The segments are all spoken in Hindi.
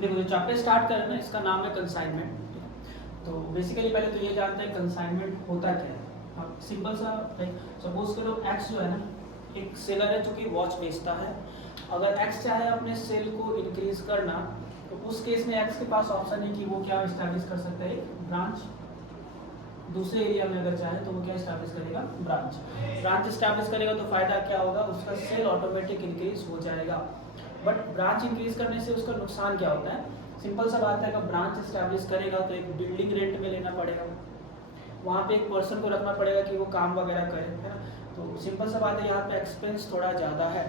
देखो जो चैप्टर स्टार्ट कर रहे हैं ना, इसका नाम है कंसाइनमेंट। तो बेसिकली पहले तो ये जानते हैं कंसाइनमेंट होता क्या है। अब सिंपल सा लाइक सपोज करो एक्स जो है ना, एक सेलर है जो कि वॉच बेचता है। अगर एक्स चाहे अपने सेल को इंक्रीज करना, तो उस केस में एक्स के पास ऑप्शन है कि वो क्या इस्टेब्लिश कर सकता है, एक ब्रांच। दूसरे एरिया में अगर चाहे तो वो क्या इस्टेब्लिश करेगा, ब्रांच इस्टेब्लिश करेगा। तो फायदा क्या होगा, उसका सेल ऑटोमेटिक इंक्रीज हो जाएगा। बट ब्रांच इंक्रीज करने से उसका नुकसान क्या होता है, सिंपल सा बात है, अगर ब्रांच इस्टेब्लिश करेगा तो एक बिल्डिंग रेंट में लेना पड़ेगा, वहाँ पे एक पर्सन को रखना पड़ेगा कि वो काम वगैरह करे, है ना। तो सिंपल सा बात है, यहाँ पे एक्सपेंस थोड़ा ज़्यादा है।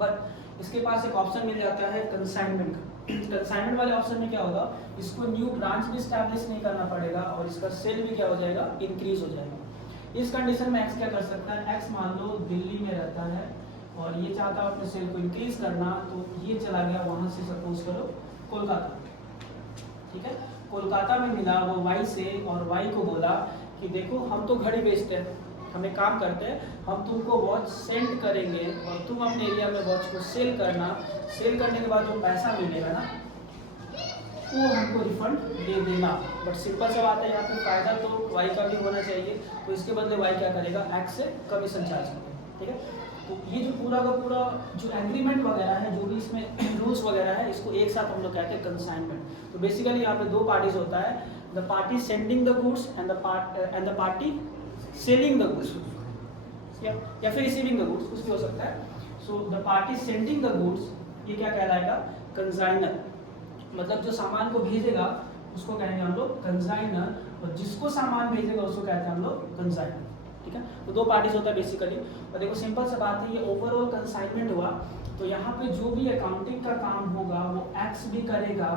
बट इसके पास एक ऑप्शन मिल जाता है कंसाइनमेंट का। कंसाइनमेंट वाले ऑप्शन में क्या होगा, इसको न्यू ब्रांच भी स्टैब्लिश नहीं करना पड़ेगा और इसका सेल भी क्या हो जाएगा, इंक्रीज हो जाएगा। इस कंडीशन में एक्स क्या कर सकता है, एक्स मान लो दिल्ली में रहता है और ये चाहता है अपने सेल को इंक्रीज करना, तो ये चला गया वहाँ से सपोज करो कोलकाता, ठीक है। कोलकाता में मिला वो वाई से और वाई को बोला कि देखो हम तो घड़ी बेचते हैं, हम एक काम करते हैं, हम तुमको वॉच सेंड करेंगे और तुम अपने एरिया में वॉच को सेल करना। सेल करने के बाद जो पैसा मिलेगा ना, वो हमको रिफंड दे देना। बट सिंपल सा बात है, यहाँ पे फायदा तो वाई का भी होना चाहिए, तो इसके बदले वाई क्या करेगा, एक्स से कमीशन चार्ज करेगा, ठीक है। तो ये जो पूरा का पूरा जो एग्रीमेंट वगैरह है, जो भी इसमें रूल्स वगैरह है, इसको एक साथ हम लोग कहते हैं कंसाइनमेंट। तो बेसिकली यहाँ पे दो पार्टीज होता है, the party sending the goods and the party selling the goods, या फिर रिसीविंग द गुड्स, कुछ भी हो सकता है। So the party sending the goods, ये क्या कहलाएगा, कंसाइनर। मतलब जो सामान को भेजेगा उसको कहेंगे हम लोग कंसाइनर, और जिसको सामान भेजेगा उसको कहते हैं हम लोग कंसाइनर, ठीक है। तो दो पार्टीज होता है बेसिकली। और देखो सिंपल सा बात है, ये ओवरऑल कंसाइनमेंट हुआ, तो यहाँ पे जो भी अकाउंटिंग का काम होगा वो एक्स भी करेगा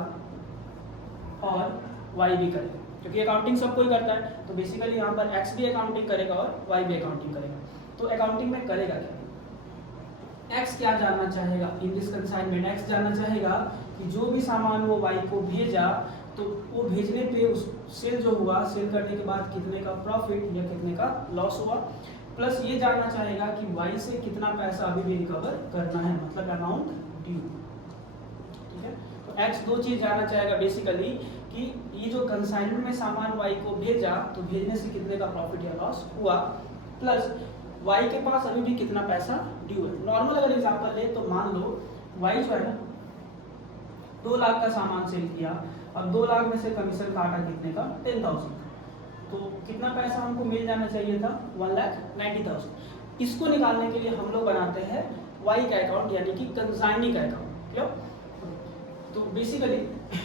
और वाई भी करेगा, क्योंकि अकाउंटिंग सब कोई करता है। तो बेसिकली यहाँ पर एक्स भी अकाउंटिंग करेगा और वाई भी अकाउंटिंग करेगा। तो अकाउंटिंग में करेगा क्या, एक्स क्या जानना चाहेगा इन दिस कंसाइनमेंट, एक्स जानना चाहेगा कि जो भी सामान वो वाई को भेजा, तो वो भेजने पे उस सेल जो हुआ, सेल करने के बाद कितने का प्रॉफिट या कितने का लॉस हुआ, प्लस ये जानना चाहेगा कि वाई से कितना पैसा अभी भी रिकवर करना है, मतलब अमाउंट ड्यू, ठीक है। तो एक्स दो चीज जानना चाहेगा बेसिकली, कि ये जो कंसाइनमेंट में सामान वाई को भेजा, तो भेजने से कितने का प्रॉफिट या लॉस हुआ, प्लस वाई के पास अभी भी कितना पैसा ड्यू है। नॉर्मल अगर एग्जांपल ले तो मान लो वाई जो है ना 2 लाख का सामान सेल किया और 2 लाख में से कमीशन काटा कितने का, 10,000, तो कितना पैसा हमको मिल जाना चाहिए था, 1,90,000। इसको निकालने के लिए हम लोग बनाते हैं वाई का अकाउंट, यानी कि कंसाइनी का अकाउंट, क्यों। तो बेसिकली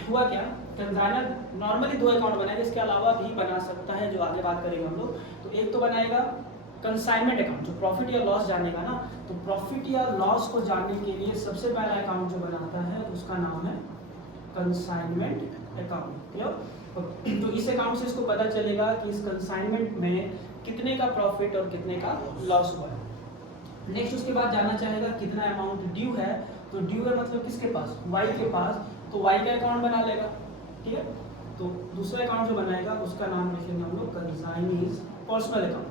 हुआ क्या, कंसाइनर नॉर्मली 2 अकाउंट बनाएगा, इसके अलावा भी बना सकता है, जो आगे बात करेंगे हम लोग। तो एक तो बनाएगा कंसाइनमेंट अकाउंट, जो प्रॉफिट या लॉस जानेगा ना, तो प्रॉफिट या लॉस को जानने के लिए सबसे पहला अकाउंट जो बनाता है उसका नाम है कंसाइनमेंट अकाउंट। तो इस अकाउंट से इसको पता चलेगा कि इस कंसाइनमेंट में कितने का प्रॉफिट और कितने का लॉस हुआ है। नेक्स्ट उसके बाद जानना चाहेगा कितना अमाउंट ड्यू है, तो ड्यू है मतलब किसके पास, वाई के पास, तो वाई का अकाउंट बना लेगा, ठीक है। तो दूसरा अकाउंट जो बनाएगा उसका नाम लिखेंगे हम लोग consignee's personal account,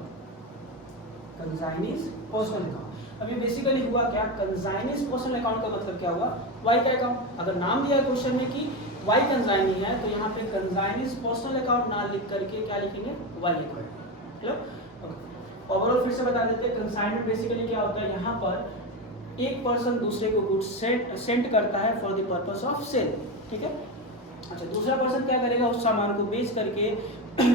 consignee's personal account. अभी बेसिकली हुआ क्या, कंसाइनीज पर्सनल अकाउंट का मतलब क्या हुआ, वाई का अकाउंट। अगर नाम दिया क्वेश्चन में कि वाई कंसाइनी है, तो यहाँ पे कंसाइनीज पर्सनल अकाउंट ना लिख करके क्या लिखेंगे, वाई अकाउंट, ठीक। ओवरऑल फिर से बता देते हैं, कंसाइनमेंट बेसिकली क्या होता है, यहाँ पर एक पर्सन दूसरे को गुड्स सेंड करता है for the purpose of sale, ठीक है। अच्छा, दूसरा पर्सन क्या करेगा, उस सामान को बेच करके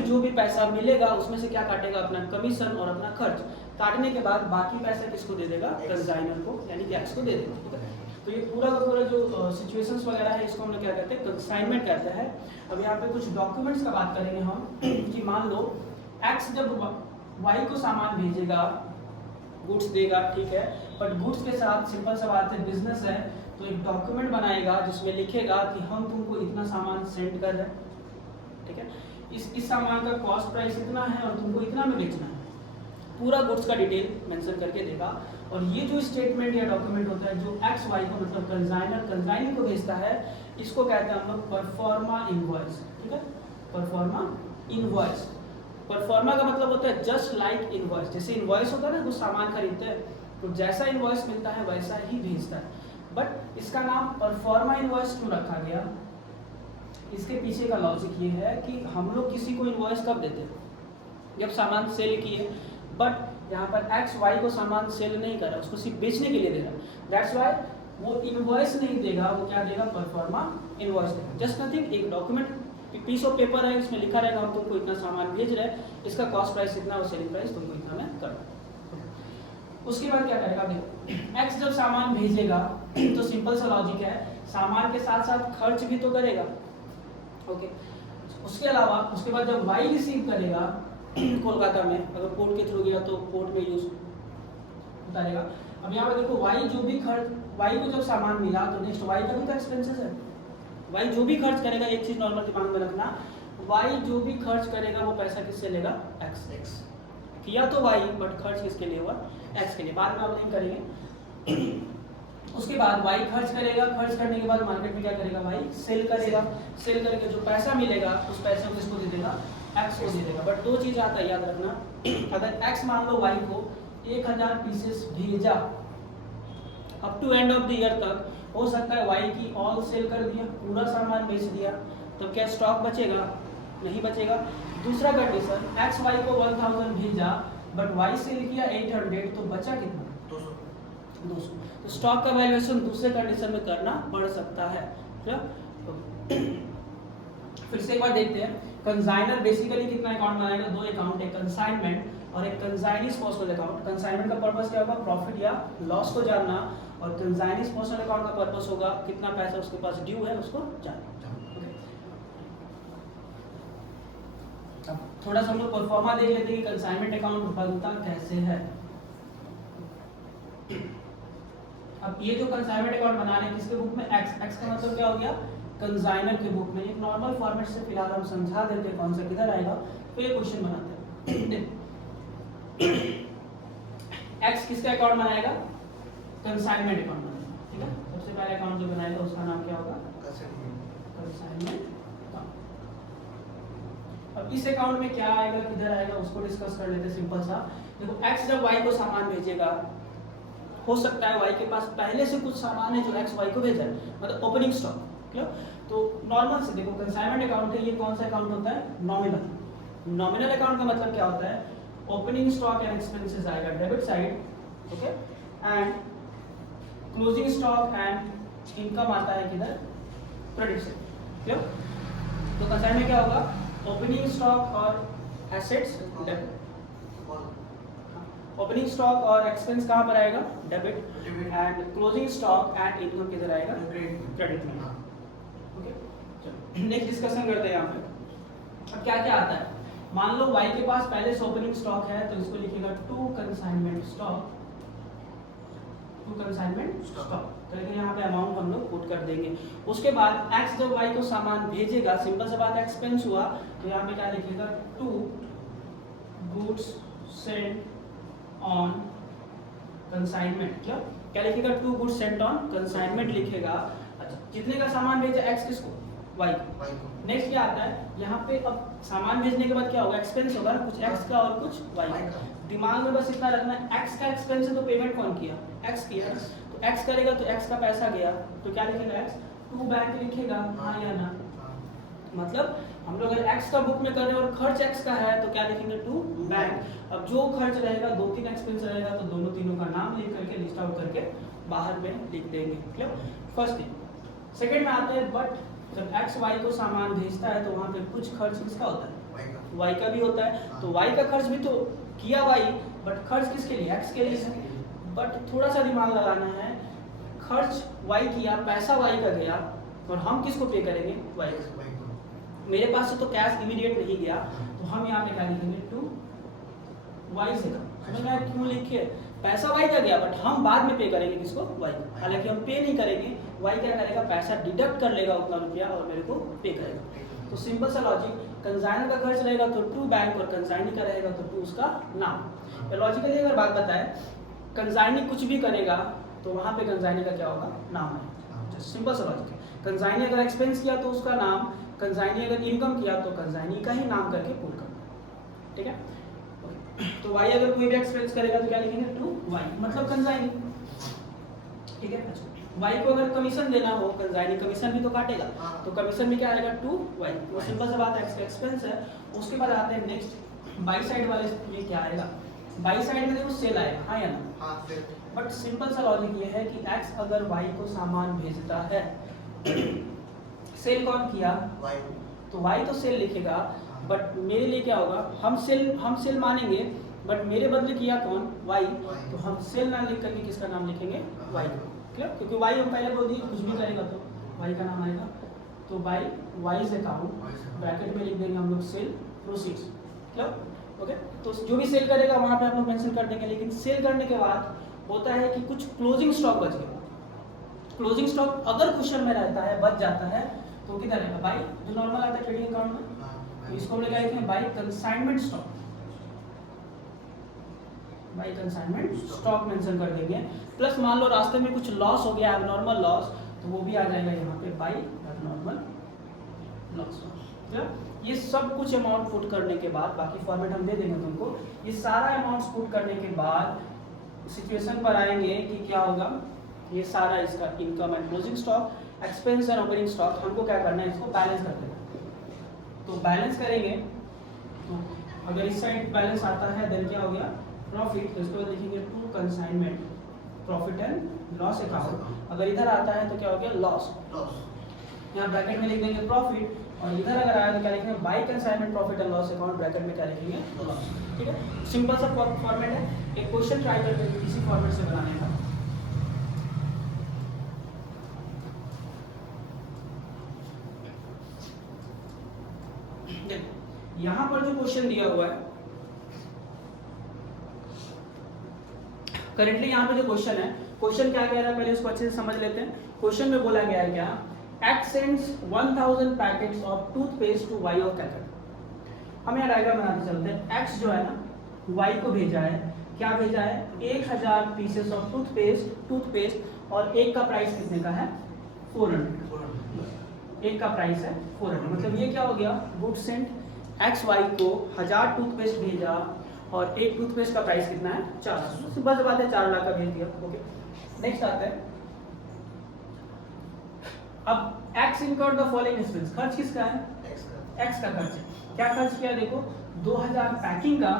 जो भी पैसा मिलेगा उसमें से क्या काटेगा, अपना कमीशन और अपना खर्च। काटने के बाद बाकी पैसा किसको दे देगा, कंसाइनर को, यानी कि एक्स को दे देगा, ठीक है। तो ये पूरा का पूरा जो सिचुएशंस वगैरह है, इसको हम लोग क्या कहते हैं, कंसाइनमेंट कहते हैं। अब यहाँ पे कुछ डॉक्यूमेंट्स का बात करेंगे हम कि मान लो एक्स जब वाई को सामान भेजेगा, गुड्स देगा, ठीक है, बट गुड्स के साथ सिंपल सा बात है, बिजनेस है, तो एक डॉक्यूमेंट बनाएगा जिसमें लिखेगा कि हम तुमको इतना सामान सेंड कर रहे हैं, ठीक है। इस सामान का कॉस्ट प्राइस इतना है और तुमको इतना में बेचना है, पूरा गुड्स का डिटेल मेंशन करके देगा। और ये जो स्टेटमेंट या डॉक्यूमेंट होता है जो एक्स वाई को, मतलब कंसाइनर कंसाइनी को भेजता है, इसको कहते हैं हम लोग परफॉर्मा इनवॉइस, ठीक है, परफॉर्मा इनवॉइस। परफॉर्मा का मतलब होता है जस्ट लाइक इनवॉइस, जैसे इनवॉइस होता है ना, कुछ सामान खरीदते हैं तो जैसा इनवॉइस मिलता है वैसा ही भेजता है। बट इसका नाम परफॉर्मा इनवॉइस क्यों रखा गया? इसके पीछे का लॉजिक ये है कि हम लोग किसी को इनवॉइस कब देते हैं? जब सामान सेल किए, बट यहाँ पर एक्स वाई को सामान सेल नहीं कर रहा, उसको सिर्फ बेचने के लिए दे रहा है। दैट्स वाई वो इनवॉइस नहीं देगा, वो क्या देगा? परफॉर्मा इनवॉइस देगा। जस्ट नथिंग, एक डॉक्यूमेंट पीस ऑफ पेपर है, इसमें लिखा रहेगा हम तुमको इतना सामान भेज रहे हैं, इसका कॉस्ट प्राइस इतना और सेलिंग प्राइस तुमको इतना में कर। उसके बाद क्या करेगा? देखो एक्स जब सामान भेजेगा तो सिंपल सा लॉजिक है, सामान के साथ साथ खर्च भी तो करेगा। ओके, उसके अलावा उसके बाद जब वाई रिसीव करेगा कोलकाता में, अगर पोर्ट के थ्रू गया तो पोर्ट में यूज उतारेगा। अब यहाँ पे देखो वाई जो भी खर्च, वाई को जब सामान मिला तो नेक्स्ट वाई का भी तो एक्सपेंसेस है। वाई जो भी खर्च करेगा, एक चीज नॉर्मल दिमाग में रखना, वाई जो भी खर्च करेगा वो पैसा किससे लेगा? एक्स। किया तो वाई, बट खर्च किसके लिए हुआ? एक्स के लिए। बाद में आप लिंक करेंगे। उसके बाद वाई खर्च करेगा, खर्च करने के बाद मार्केट में क्या करेगा? वाई सेल करेगा, सेल करके जो पैसा मिलेगा उस पैसे को किसको दे देगा? एक्स को दे देगा। बट दो चीज आता है याद रखना, अगर एक्स मान लो वाई को 1000 पीसेस भेजा up to end of the year तक, हो सकता है वाई की ऑल सेल कर दिया, पूरा सामान बेच दिया, तो क्या स्टॉक बचेगा? नहीं बचेगा। दूसरा कंडीशन, एक्स वाई को 1000 भेजा बट वाई सेल किया 800, तो बचा कितना? 200। तो स्टॉक का वैल्यूएशन दूसरे कंडीशन में करना पड़ सकता है। फिर से एक बार देखते हैं, कंसाइनर बेसिकली कितना अकाउंट बनाएगा? दो अकाउंट, एक कंसाइनमेंट और एक कंसाइनीज पर्सनल अकाउंट। कंसाइनमेंट का पर्पस क्या होगा? प्रॉफिट या लॉस को जानना, और कंसाइनीज पर्सनल अकाउंट का पर्पस होगा कितना पैसा उसके पास ड्यू है उसको जानना। अब थोड़ा सा हम लोग परफॉर्मा देख लेते हैं कि कंसाइनमेंट अकाउंट बनता कैसे है। अब ये जो कंसाइनमेंट अकाउंट बना रहे हैं किसके बुक में? एक्स का मतलब क्या हो गया? कंसाइनर के बुक में। एक नॉर्मल फॉर्मेट से फिलहाल हम समझा देते हैं कौन सा किधर आएगा, फिर ये क्वेश्चन बनाते हैं। एक्स किसका अकाउंट बनाएगा? कंसाइनमेंट अकाउंट बनाएगा, ठीक है। सबसे पहले अकाउंट जो बनाएगा उसका नाम क्या होगा? कंसाइनमेंट। अब इस अकाउंट में क्या आएगा, किधर आएगा, उसको डिस्कस कर लेते हैं सिंपल सा। देखो एक्स जब वाई को सामान भेजेगा, हो सकता है वाई के पास पहले से कुछ सामान है जो एक्स वाई को भेजा है, मतलब ओपनिंग स्टॉक। क्लियर? तो नॉर्मल से देखो कंसाइनमेंट अकाउंट है, ये कौन सा अकाउंट होता है? नॉमिनल। नॉमिनल अकाउंट का मतलब क्या होता है? ओपनिंग स्टॉक एंड एक्सपेंसेस आएगा debit side, okay, and closing stock and income आता है किधर? Credit side. क्लियर? तो कंसाइनमेंट क्या होगा? ओपनिंग स्टॉक और एसेट्स डेबिट, ओपनिंग स्टॉक और एक्सपेंस कहाँ पर आएगा? Debit, and closing stock and income किधर आएगा? क्रेडिट में। ओके, चलो नेक्स्ट डिस्कशन करते हैं यहाँ पे। अब क्या क्या आता है? मान लो वाई के पास पहले से ओपनिंग स्टॉक है, तो इसको लिखेगा to consignment stock, to consignment stock करके यहाँ पे अमाउंट हम लोग पुट कर देंगे। उसके बाद एक्स जब वाई को सामान भेजेगा, सिंपल सा बात, एक्सपेंस हुआ, तो यहाँ पे क्या लिखेगा? To goods sent on consignment. क्या लिखेगा? To goods sent on consignment लिखेगा। अच्छा, कितने का सामान भेजा एक्स किसको? वाई को। नेक्स्ट क्या आता है यहाँ पे? अब सामान भेजने के बाद क्या होगा? एक्सपेंस होगा ना, कुछ एक्स का और कुछ वाई का। दिमाग में बस इतना रखना है, एक्स का एक्सपेंस है तो पेमेंट कौन किया? एक्स किया। तो एक्स करेगा तो एक्स का पैसा गया, तो क्या लिखेगा? एक्स। टू बैंक लिखेगा, हाँ या ना? मतलब हम लोग अगर एक्स का बुक में कर रहे हैं और खर्च एक्स का है तो क्या लिखेंगे? To bank. अब जो खर्च रहेगा, दो तीन एक्सपेंस रहेगा, तो दोनों तीनों का नाम लिख करके लिस्ट आउट करके बाहर में लिख देंगे। क्लियर? First thing. सेकंड में आते हैं, बट जब एक्स वाई को सामान भेजता है तो वहाँ पे कुछ खर्च किसका होता है? वाई का भी होता है। तो वाई का खर्च भी तो किया वाई, बट खर्च किसके लिए? एक्स के लिए है। बट थोड़ा सा दिमाग लगाना है, खर्च वाई किया, पैसा वाई का गया, और हम किसको पे करेंगे? वाई को। मेरे पास से तो कैश इमीडिएट नहीं गया, तो हम यहाँ पे क्या लिखेंगे? टू वाई से कम। समझ में आया क्यों लिखिए? पैसा वाई का गया, बट हम बाद में पे करेंगे किसको? वाई को। हालांकि हम पे नहीं करेंगे, वाई क्या करेगा? पैसा डिडक्ट कर लेगा उतना रुपया और मेरे को पे करेगा। तो सिंपल सा लॉजिक, कंसाइनर का खर्च रहेगा तो टू बैंक, और कंसाइनी का रहेगा तो टू उसका नाम। लॉजिकली अगर बात बताए, कंसाइनी कुछ भी करेगा तो वहाँ पे कंसाइनी का क्या होगा? नाम है। सिंपल सा लॉजिक है। कंसाइनी अगर एक्सपेंस किया तो उसका नाम, कंसाइनी अगर इनकम किया तो कंसाइनी का ही नाम करके पुट करना। ठीक है? तो वाई अगर कोई भी एक्सपेंस करेगा तो क्या लिखेंगे? टू वाई, मतलब कंसाइनी। ठीक है? वाई को अगर कमीशन देना हो, कंसाइनिंग कमीशन भी तो काटेगा, हाँ। तो कमीशन में क्या आएगा 2y। वो सिंपल सा बात है, एक्स एक्सपेंस है। उसके बाद आते हैं नेक्स्ट बाई साइड वाले में क्या आएगा, बाई साइड में देखो सेल आएगा, हाँ या ना। हाँ सेल। बट सिंपल सा लॉजिक ये है कि x अगर y को सामान भेजता है, सेल कौन किया, वाई। तो y तो सेल लिखेगा, बट मेरे लिए क्या होगा, हम सेल मानेंगे, बट मेरे बदले किया कौन, y। तो हम सेल ना लिख करके किसका नाम लिखेंगे, y का। क्लियर, क्योंकि y हम पहले बोल दिए कुछ भी करेगा तो y का नाम आएगा। तो बाई वाइज अकाउंट ब्रैकेट में लिख देंगे हम लोग सेल प्रोसीड्स। Clear, okay. तो जो भी सेल करेगा वहाँ पे हम लोग मेंशन कर देंगे। लेकिन सेल करने के बाद होता है कि कुछ क्लोजिंग स्टॉक बच गया। क्लोजिंग स्टॉक अगर क्वेश्चन में रहता है, बच जाता है, तो किधर रहेगा, बाई जो नॉर्मल आता है ट्रेडिंग अकाउंट में, तो इसको हम लोग क्या लिखेंगे, by consignment stock. By consignment stock mention कर देंगे। प्लस मान लो रास्ते में कुछ लॉस हो गया, एबनॉर्मल लॉस, तो वो भी आ जाएगा यहाँ पे बाई एबनॉर्मल लॉस। ये सब कुछ अमाउंट पुट करने के बाद, बाकी फॉर्मेट हम दे देंगे तुमको, ये सारा अमाउंट्स पुट करने के बाद सिचुएशन पर आएंगे कि क्या होगा, ये सारा इसका income and closing stock, expense and opening stock, हमको क्या करना है, इसको बैलेंस कर देना। तो बैलेंस करेंगे, तो अगर इस साइड बैलेंस आता है देन क्या हो गया, प्रॉफिट, तो इसको लिखेंगे to consignment profit and loss account. अगर इधर आता है तो क्या हो गया, लॉस। यहाँ ब्रैकेट में लिख देंगे प्रॉफिट, और इधर अगर आया तो क्या लिखेंगे, by consignment profit and loss account, bracket में क्या लिखेंगे, लॉस। ठीक है, सिंपल सा फॉर्मेट है। एक क्वेश्चन ट्राई करते हैं इसी फॉर्मेट से बनाने का। देखो यहाँ पर जो क्वेश्चन दिया हुआ है, करेंटली यहाँ पे जो क्वेश्चन है, क्वेश्चन क्या कह रहा है पहले उसको अच्छे से समझ लेते हैं। क्वेश्चन में बोला गया है क्या, X sends 1000 packets of toothpaste to Y of Calcutta. हम यहाँ डायग्राम बनाते चलते हैं। X जो है ना Y को भेजा है, क्या भेजा है, 1000 पीसेस ऑफ टूथपेस्ट, और एक का प्राइस कितने का है, 400। एक का प्राइस है 400, मतलब ये क्या हो गया, गुड सेंट एक्स वाई को 1000 टूथपेस्ट भेजा, और एक टूथपेस्ट का प्राइस कितना है, 400। बस बात है, 4 लाख का भेज दिया। ओके, नेक्स्ट आता है, अब x incurred the following expense, खर्च किसका है, एक्स का खर्च है। क्या खर्च किया, देखो 2000 पैकिंग का,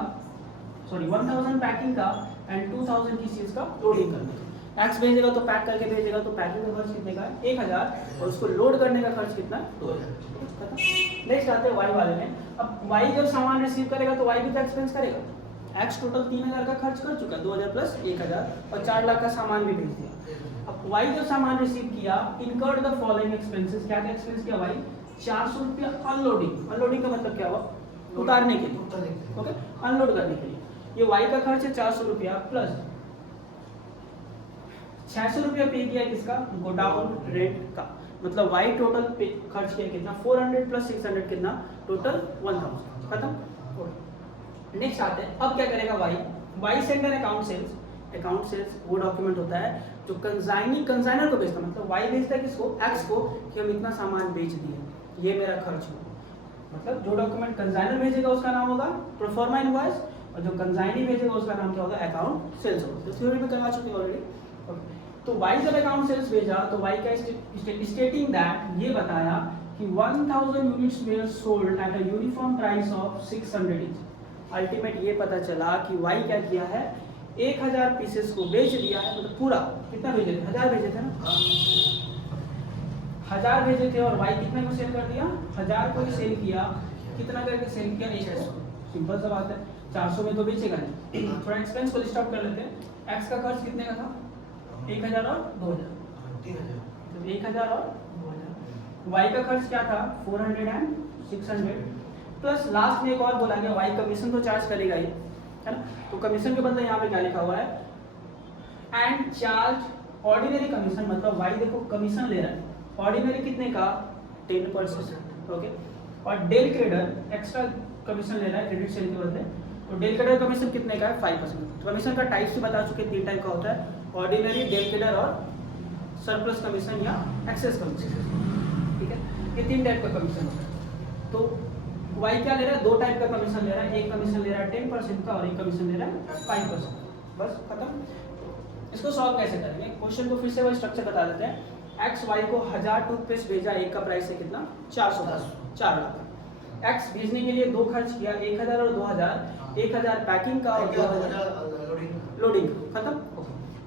सॉरी 1000 पैकिंग का एंड 2000 की चीज का लोडिंग करने का। एक्स भेजेगा तो पैक करके भेजेगा, तो पैकिंग का खर्च कितने का है, 1000, और उसको लोड करने का खर्च कितना है, 2000। नेक्स्ट आते हैं वाई वाले में। अब वाई जब सामान रिसीव करेगा तो वाई भी तो एक्सपेंस करेगा। एक्स टोटल 3000 का खर्च कर चुका है, 2000 प्लस 1000, और 4 लाख का सामान भी भेज दिया। अब वाई जब सामान रिसीव किया, इनकर्ड द फॉलोइंग एक्सपेंसेस, क्या क्या एक्सपेंस किया वाई, 400 रुपया अनलोडिंग। अनलोडिंग का मतलब क्या हुआ, उतारने के लिए, ओके, अनलोड करने के लिए। ये वाई का खर्च है 400 रुपया, प्लस 600 रुपया पे किया किसका, गोडाउन रेंट का। मतलब वाई टोटल पे खर्च किया कितना, 400 प्लस 600 कितना, टोटल 1000। खत्म। नेक्स्ट आते हैं, अब क्या करेगा Y send an account sales. Account sales वो डॉक्यूमेंट होता है जो कंसाइनर को भेजता है, मतलब वाई भेजता है किसको, एक्स को, कि हम इतना सामान बेच दिए, ये मेरा खर्च हुआ। मतलब जो डॉक्यूमेंट कंसाइनर भेजेगा उसका नाम होगा प्रोफॉर्मा इनवॉइस, और जो कंसाइनी भेजेगा उसका नाम क्या होगा, अकाउंट सेल्स होगा। तो थ्योरी में करवा चुके ऑलरेडी। तो वाई जब अकाउंट सेल्स भेजा तो वाई का स्टेटिंग दैट, ये बताया कि 1000 units were sold at a uniform price of 600 each. Ultimate ये पता चला कि वाई क्या किया है, 1000 पीसेस को बेच दिया है। मतलब पूरा कितना भेजे थे, 1000 भेजे थे ना, 1000 भेजे थे, और वाई कितने को सेल कर दिया, 1000 को ही सेल किया। कितना करके सेल किया, 100। सिंपल सा बात है, 400 में तो बेचेगा नहीं। थोड़ा एक्सपेंस को लिस्ट आउट कर लेते हैं। एक्स का खर्च कितने का था, 1000 और 2000, 1000 और 2000। वाई का खर्च क्या था, 400 एंड 600, प्लस लास्ट में एक और बोला गया, वाई कमीशन तो चार्ज करेगा ही, है ना। तो कमीशन के बदले यहाँ पे क्या लिखा हुआ है, एंड चार्ज ऑर्डिनरी कमीशन। मतलब वाई देखो कमीशन ले रहा है, ऑर्डिनरी कितने का, 10%, ओके। और डेल क्रेडर एक्स्ट्रा कमीशन ले रहा है क्रेडिट सेल के बदले, तो डेल क्रेडर कमीशन कितने का है, 5%। कमीशन का टाइप से बता चुके, 3 टाइप का होता है, ऑर्डिनरी, डेल क्रेडर और सरप्लस कमीशन या एक्सेस कमीशन, ठीक है। ये 3 टाइप का कमीशन होता है। तो वाई क्या ले रहा है, 2 टाइप का कमीशन ले रहा है। एक कमीशन ले रहा है 10% का, और एक कमीशन ले रहा है 5%। बस खत्म। इसको सॉल्व कैसे करेंगे, क्वेश्चन को फिर से वो स्ट्रक्चर बता देते हैं। एक्स वाई को 1000 टूथपेस्ट भेजा, एक का प्राइस है कितना 400, 4 लाख। एक्स भेजने के लिए दो खर्च किया, 1000 और 2000, 1000 पैकिंग का और 2000 लोडिंग, खत्म।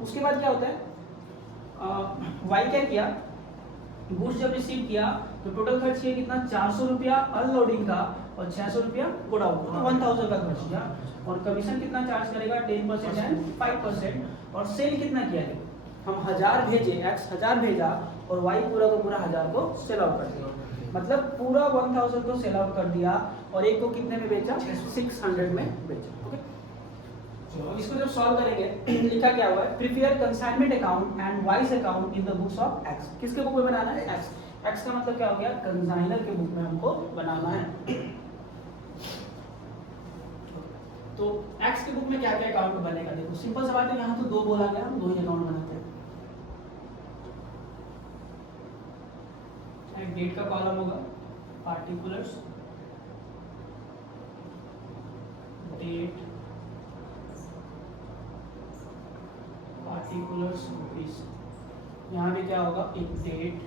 उसके बाद क्या होता है, वाई क्या किया, गुड्स जब रिसीव किया तो टोटल खर्च किया कितना 400 रुपया अनलोडिंग का और 600 रुपया गोडाउन का, तो 1000 का खर्च किया। और कमीशन कितना चार्ज करेगा 10% एंड 5%। और सेल कितना किया है, हम 1000 भेजे, एक्स 1000 भेजा और वाई पूरा का पूरा 1000 को सेल आउट कर दिया, मतलब पूरा 1000 को सेल आउट कर दिया और एक को कितने में बेचा 600 में बेचा। ओके, तो इसको जब सॉल्व करेंगे लिखा क्या हुआ है, prepare consignment account and wise account in the books of x. किसके बुक में बनाना है, एक्स। एक्स का मतलब क्या हो गया, कंसाइनर के बुक में हमको बनाना है। तो एक्स के बुक में क्या क्या अकाउंट बनेगा, देखो सिंपल सा बात है, यहाँ तो दो बोला गया, हम दो ही अकाउंट बनाते हैं। एक डेट का कॉलम होगा, पार्टिकुलर्स डेट, पार्टिकुलर्स रुपीस, यहाँ भी क्या होगा, एक date,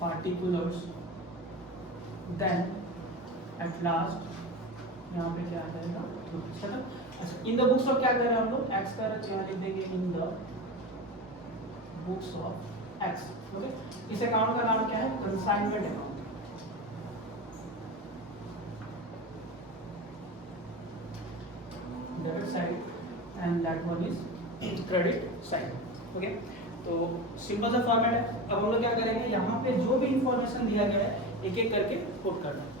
particulars, then at last यहाँ पे क्या आ जाएगा रुपीस, है ना। अच्छा, इन द बुक्स ऑफ क्या कर रहे हैं हम लोग, एक्स का यहाँ लिख देंगे in the books of x. Okay, इस अकाउंट का नाम क्या है, consignment account. Debit side and that one is credit side. Okay, तो सिंपल सा फॉर्मेट है। अब हम लोग क्या करेंगे, यहाँ पे जो भी इंफॉर्मेशन दिया गया है एक एक करके पुट करना है।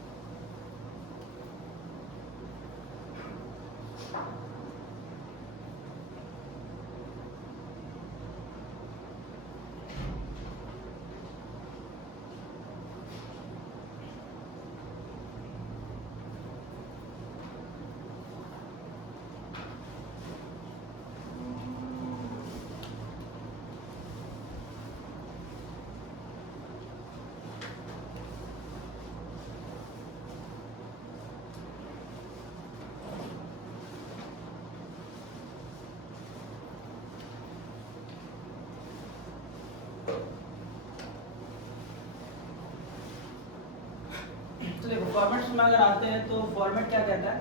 तो देखो फॉर्मेट्स में अगर आते हैं तो फॉर्मेट क्या कहता है,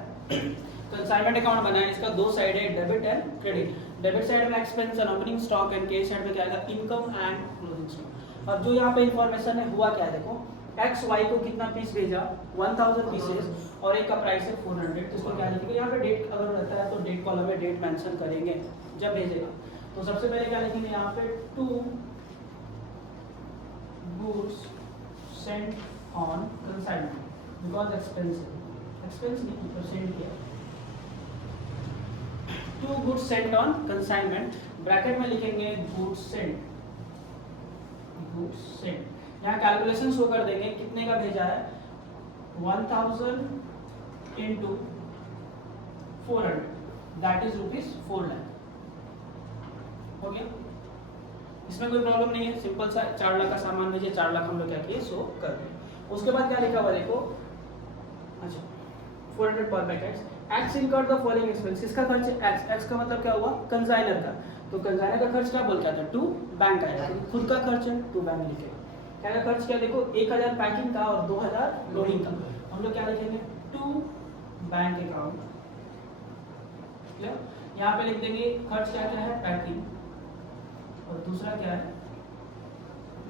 कंसाइनमेंट अकाउंट बना है, इसका दो साइड है, debit and credit. Debit side में expense and opening stock and cash side में क्या आएगा, इनकम एंड क्लोजिंग स्टॉक। अब जो यहाँ पे इंफॉर्मेशन है हुआ क्या है, देखो एक्स वाई को कितना पीस भेजा 1000 पीसेस और एक का प्राइस है 400, तो इसको क्या लिखेंगे, यहाँ पे डेट अगर रहता है तो डेट कॉलम में डेट मेंशन करेंगे जब भेजेगा। तो सबसे पहले क्या लिखेंगे यहाँ पे, 2 goods sent on consignment because expense नहीं परसेंट किया, 2 goods sent on consignment, bracket में लिखेंगे goods sent। यहाँ कैलकुलेशन शो कर देंगे कितने का भेजा है, 1000 into 400 दैट इज ₹4 लाख। हो गया, इसमें कोई प्रॉब्लम नहीं है, सिंपल सा 4 लाख का सामान भेजे, 4 लाख हम लोग क्या किए शो कर दिए। उसके बाद क्या लिखा हुआ देखो, अच्छा 400 पर packets, x incurred the following expense. किसका खर्च है, एक्स का मतलब क्या हुआ, कंसाइनर का। तो कंसाइनर का खर्च क्या बोल क्या था, टू बैंक आएगा, खुद का खर्च है टू बैंक लिखेगा। क्या का खर्च क्या देखो, 1000 पैकिंग का और 2000 लोडिंग का, हम लोग क्या लिखेंगे, टू बैंक अकाउंट। यहाँ पे लिख देंगे खर्च क्या क्या है, पैकिंग और दूसरा क्या है,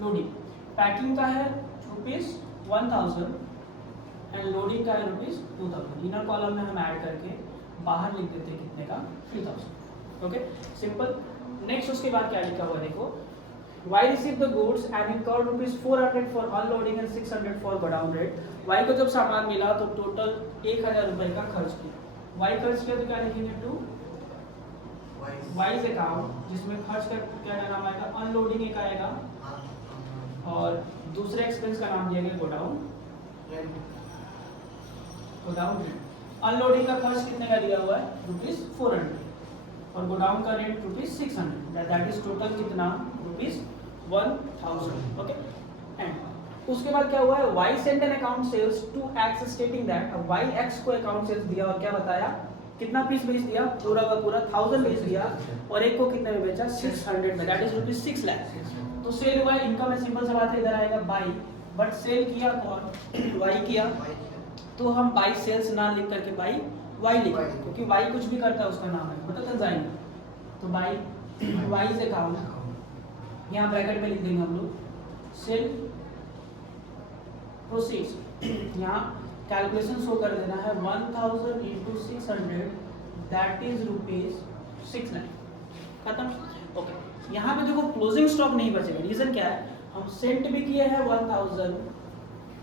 लोडिंग। पैकिंग का है ₹1000 एंड लोडिंग का है ₹2000। इनर कॉलम में हम ऐड करके बाहर लिख देते हैं कितने का, 3000। Okay simple. नेक्स्ट उसके बाद क्या लिखा हुआ देखो, Y received the goods and incurred ₹400 for unloading and 600 for godown rate। Y को जब सामान मिला तो टोटल 1000 रुपए का खर्च किया। Y खर्च किया तो क्या लिखेंगे, टू वाइज अकाउंट, जिसमें खर्च का क्या नाम आएगा, अनलोडिंग एक आएगा और दूसरे एक्सपेंस का नाम दिया गया गोडाउन रेट। अनलोडिंग का खर्च कितने का दिया हुआ है, ₹400 और गोडाउन का रेट ₹600, दैट इज टोटल कितना, ₹1000। ओके, एंड उसके बाद क्या हुआ है, Y send an account sales to X stating that. अब Y X को अकाउंट सेल्स दिया और क्या बताया, कितना पीस बेच दिया, पूरा का पूरा 1000 बेच दिया, और एक को कितने में बेचा, 600 में, दैट इज रुपीज 6 लाख। तो सेल हुआ, इनकम है, सिंपल सा बात है, इधर आएगा बाई, बट सेल किया कौन, वाई किया, तो हम बाई सेल्स ना लिख करके बाई वाई लिखेंगे, क्योंकि वाई कुछ भी करता है उसका नाम है, मतलब कंसाइनमेंट। तो बाई वाई से अकाउंट, यहाँ ब्रैकेट में लिख देंगे हम लोग, सेल प्रोसीड्स, यहाँ कैलकुलेशन शो कर देना है 1000 इंटू 600, दैट इज रुपीज 69, खत्म। ओके, यहाँ पे देखो क्लोजिंग स्टॉक नहीं बचेगा, रीजन क्या है, हम सेंट भी किए हैं 1000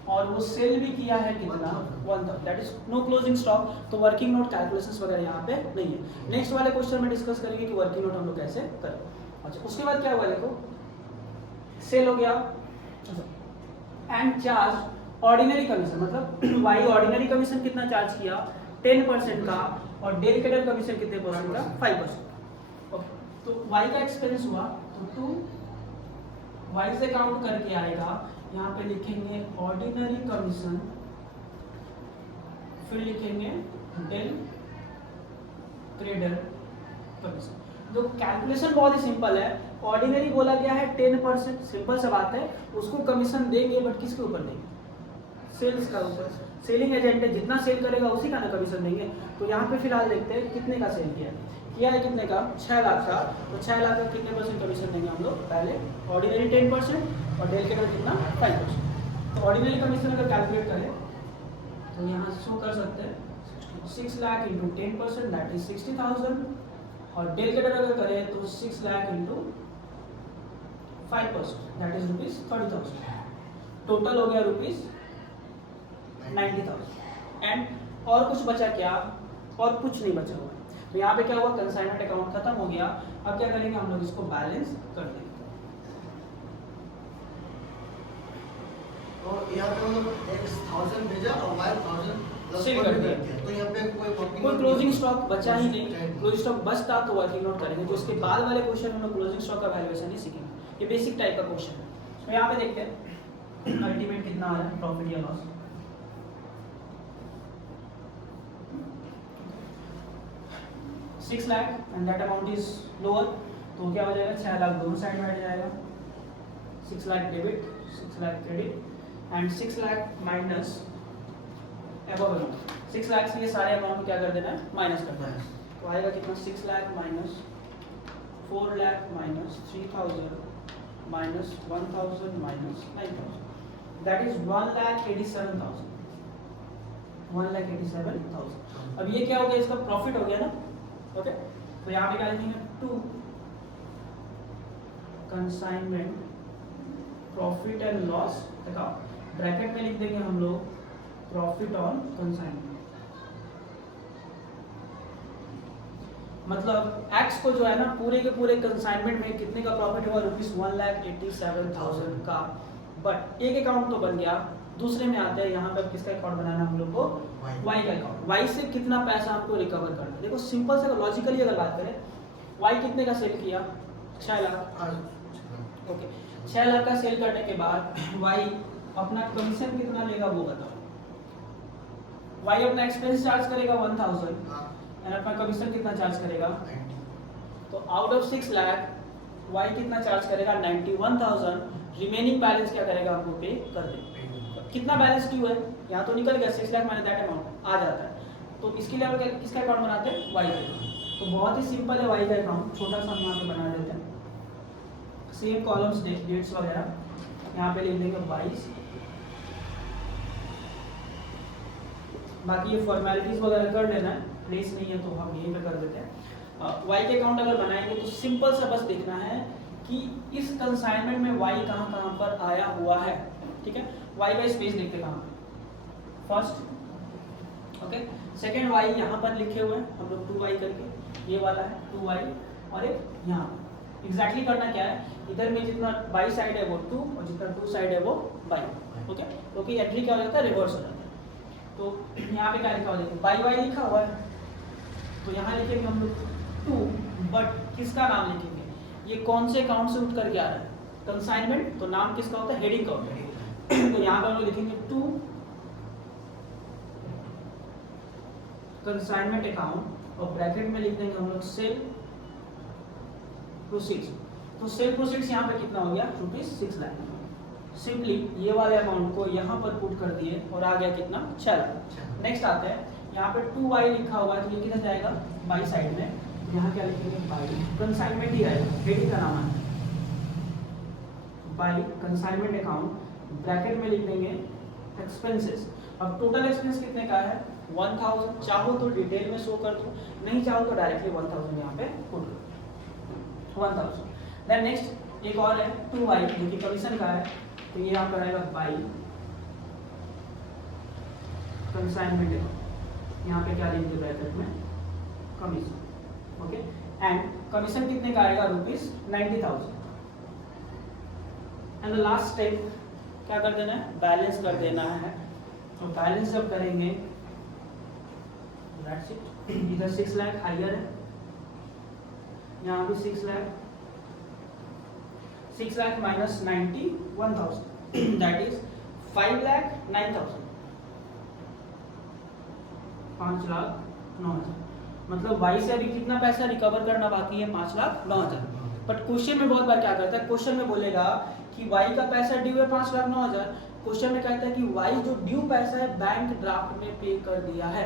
और वो सेल भी किया है कितना, 1000, that is no closing stock, तो वर्किंग नोट कैलकुलेशंस वगैरह यहाँ पे नहीं है। नेक्स्ट वाले क्वेश्चन में डिस्कस करेंगे कि वर्किंग नोट हम लोग कैसे करें। अच्छा, उसके बाद क्या हुआ, देखो सेल हो गया, एंड चार्ज ऑर्डिनरी कमीशन, मतलब वाई ऑर्डिनरी कमीशन कितना चार्ज किया, 10% का, और डेल कैडर कमीशन कितने परसेंट का, 5%। ओके, तो वाई का एक्सपेंस हुआ, तो 2 वाई से काउंट करके आएगा, यहाँ पे लिखेंगे ऑर्डिनरी कमीशन, फिर लिखेंगे डेल क्रेडर कमीशन। तो कैलकुलेशन बहुत ही सिंपल है, ऑर्डिनरी बोला गया है 10%, सिंपल सा बात है, उसको कमीशन देंगे, बट किसके ऊपर देंगे, सेल्स का ऊपर, सेलिंग एजेंट है, जितना सेल करेगा उसी का ना कमीशन देंगे। तो यहाँ पे फिलहाल देखते हैं कितने का सेल किया है कितने का, 6 लाख का, तो 6 लाख का कितने परसेंट कमीशन देंगे हम लोग, पहले ऑर्डिनरी 10% और डेल के कितना 5%। तो ऑर्डिनरी कमीशन अगर कैलकुलेट करें तो यहाँ शो कर सकते हैं 6 लाख इंटू 10%, दैट इज 60,000, और डेल के अगर करें तो 6 lakh into 5%, that is rupees 30,000, total हो गया रुपीज 90,000। एंड और कुछ बचा क्या, और कुछ नहीं बचा हुआ। तो यहाँ पे क्या हुआ, कंसाइनमेंट अकाउंट खत्म हो गया। अब क्या करेंगे हम लोग, इसको बैलेंस कर देंगे। तो यहाँ पे मतलब x 1000 भेजा और y 1000 प्लस सेल कर दिया, तो यहाँ पे कोई क्लोजिंग स्टॉक बचा ही नहीं। क्लोजिंग स्टॉक बचता तो वर्किंग नोट करेंगे। तो इसके बाद वाले क्वेश्चन में हम लोग क्लोजिंग स्टॉक का वैल्यूएशन ही सीखेंगे। ये बेसिक टाइप का क्वेश्चन है। तो यहाँ पे देखते हैं अल्टीमेट कितना आ रहा है, प्रॉफिट या loss. $6 lakh and that amount is lower, तो क्या हो जाएगा, 6 लाख दोनों साइड में आ जाएगा। 6 lakh debit, 6 lakh credit and 6 lakh minus above amount. 6 lakh से ये सारे अमाउंट को क्या कर देना है, माइनस कर देना है। तो आएगा कितना, 6 lakh minus 4 lakh minus 3000 minus 1000 minus 9000, that is 1,87,000। 1,87,000। अब ये क्या हो गया, इसका प्रॉफिट हो गया ना। ओके, तो यहाँ पे क्या लिखेंगे, to consignment profit and loss account, bracket में लिख देंगे हम लोग प्रॉफिट ऑन कंसाइनमेंट। मतलब एक्स को जो है ना, पूरे के पूरे कंसाइनमेंट में कितने का प्रॉफिट हुआ, ₹1,87,000 का। बट एक अकाउंट तो बन गया, दूसरे में आते हैं यहाँ पे किसका अकाउंट बनाना हम लोग को, वाई का अकाउंट। वाई से कितना पैसा हमको रिकवर करना है। देखो सिंपल से लॉजिकली अगर बात करें, वाई कितने का सेल किया, 6 लाख। ओके, 6 लाख का सेल करने के बाद वाई अपना कमीशन कितना लेगा वो बताओ। वाई अपना एक्सपेंस चार्ज करेगा 1000 एंड अपना कमीशन कितना चार्ज करेगा, तो आउट ऑफ 6 लाख वाई कितना चार्ज करेगा, 91,000। रिमेनिंग बैलेंस क्या करेगा, हमको पे कर देगा। कितना बैलेंस ड्यू है, यहाँ तो निकल गया 6 लाख माइनस दैट अमाउंट आ जाता है। तो इसके लिए हम किसका अकाउंट बनाते हैं, वाई का अकाउंट। तो बहुत ही सिंपल है वाई का अकाउंट, छोटा सा हम यहाँ पे बना देते हैं। सेम कॉलम्स डेट्स वगैरह यहाँ पे लिख देंगे 22। बाकी ये फॉर्मेलिटीज वगैरह कर लेना है, प्लेस नहीं है तो हम यहीं पे कर देते हैं। वाई के अकाउंट अगर बनाएंगे तो सिंपल सा बस देखना है कि इस कंसाइनमेंट में वाई कहाँ कहाँ पर आया हुआ है। ठीक है, वाई का स्पेस देखते कहाँ पे, फर्स्ट। ओके, सेकेंड वाई यहाँ पर लिखे हुए हैं हम लोग 2y करके, ये वाला है 2y, और एक यहाँ पर एग्जैक्टली करना क्या है, इधर में जितना बाई साइड है वो 2 और जितना 2 साइड है वो बाई। ओके, क्योंकि एंट्री क्या हो जाता है, रिवर्स हो जाता है। तो यहाँ पे क्या लिखा हुआ है, बाई वाई लिखा हुआ है, तो यहाँ लिखेंगे हम लोग 2, बट किसका नाम लिखेंगे, ये कौन से अकाउंट से उठ करके आ रहा है, कंसाइनमेंट। तो नाम किसका होता है, हेडिंग का होता है। तो यहाँ पर हम लोग लिखेंगे 2 कंसाइनमेंट अकाउंट और ब्रैकेट में लिख देंगे हम लोग सेल प्रोसीड्स। तो सेल प्रोसीड्स यहाँ पे कितना हो गया, ₹6 लाख। सिंपली ये वाले अमाउंट को यहाँ पर पुट कर दिए और आ गया कितना, 6 लाख। नेक्स्ट आते हैं, यहाँ पे 2y लिखा हुआ है तो ये किधर जाएगा, बाई साइड में। यहाँ क्या लिखेंगे, बाई कंसाइनमेंट ही आएगा, हेडिंग का नाम है बाई कंसाइनमेंट अकाउंट, ब्रैकेट में लिख देंगे एक्सपेंसेस। अब टोटल एक्सपेंस कितने का है, 1000। चाहो तो डिटेल में शो कर दो, नहीं चाहो तो डायरेक्टली 1000 यहाँ पे पुट कर 1000। देन नेक्स्ट एक और है 2y जो कि कमीशन का है, तो ये यहाँ पर आएगा बाई कंसाइनमेंट अकाउंट। यहाँ पे क्या लिखेंगे ब्रैकेट में, कमीशन। ओके, एंड कमीशन कितने का आएगा, ₹90,000। एंड द लास्ट स्टेप क्या कर देना है, बैलेंस कर देना है। तो बैलेंस जब करेंगे, इधर 6 लाख हायर है, यहाँ भी 6 lakh, 6 lakh minus 91,000 that is 5,09,000, 5,09,000। मतलब वाई से अभी कितना पैसा रिकवर करना बाकी है, 5,09,000। बट क्वेश्चन में बहुत बार क्या करता है, क्वेश्चन में बोलेगा कि वाई का पैसा ड्यू है 5,09,000। क्वेश्चन में कहता है कि वाई जो ड्यू पैसा है बैंक ड्राफ्ट में पे कर दिया है।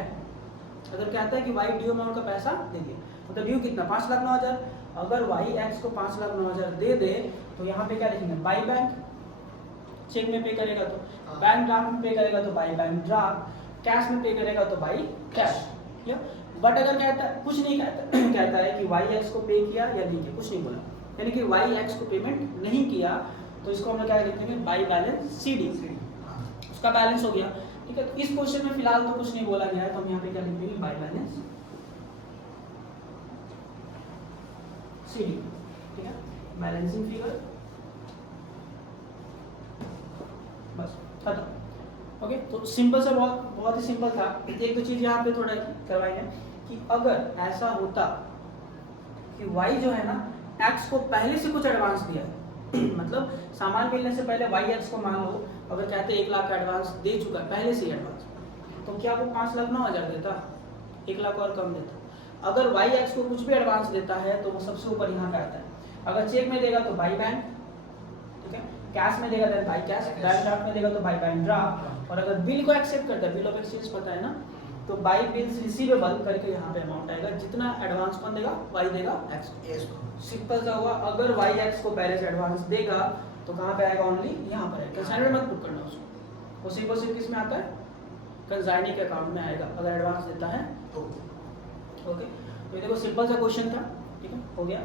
अगर कहता है कि वाई ड्यू अमाउंट का पैसा दे दिया, मतलब ड्यू कितना, 5,09,000। अगर वाई एक्स को 5,09,000 दे दे तो यहाँ पे क्या लिखेंगे, बाई बैंक, चेक में पे करेगा तो बैंक ड्राफ्ट में पे करेगा तो बाई बैंक ड्राफ्ट, कैश में पे करेगा तो बाई कैश। बट अगर कहता है, कुछ नहीं कहता कहता है कि वाई एक्स को पे किया या नहीं किया, कुछ नहीं बोला, यानी कि वाई एक्स को पेमेंट नहीं किया, तो इसको हम लोग क्या लिखेंगे, बाई बैलेंस CD, उसका बैलेंस हो गया। ठीक है, तो इस क्वेश्चन में फिलहाल तो कुछ नहीं बोला गया है, तो हम यहाँ पे क्या लिख देंगे, बाई बैलेंस CD। ठीक है, बैलेंसिंग फिगर, बस खत्म। ओके, तो सिंपल सा, बहुत ही सिंपल था। एक दो चीज यहाँ पे थोड़ा करवाई है कि अगर ऐसा होता कि y जो है ना x को पहले से कुछ एडवांस दिया है मतलब सामान मिलने से पहले y x को मान लो अगर कहते 1 लाख का एडवांस दे चुका है पहले से ही एडवांस, तो क्या वो 5,09,000 देता, 1 लाख और कम देता। अगर y x को कुछ भी एडवांस देता है तो वो सबसे ऊपर यहाँ पे आता है। अगर चेक में देगा तो बाई बैंक, ठीक है, कैश में देगा तो बाई कैश, बैंक ड्राफ्ट में देगा तो बाई बैंक ड्राफ्ट, और अगर बिल को एक्सेप्ट करता है, बिल ऑफ एक्सचेंज पता है ना, तो बाई बिल्स रिसीवेबल करके यहाँ पे अमाउंट आएगा, जितना एडवांस कौन देगा, वाई देगा एक्स को। सिंपल सा हुआ, अगर वाई एक्स को पहले से एडवांस देगा तो कहाँ पे आएगा, ओनली यहाँ पर है, कंसाइनमेंट मत पुट करना उसको, उसी को सिर्फ किस में आता है, कंसाइनी के अकाउंट में आएगा अगर एडवांस देता है तो। ओके, तो ये देखो सिंपल सा क्वेश्चन था, ठीक है, हो गया।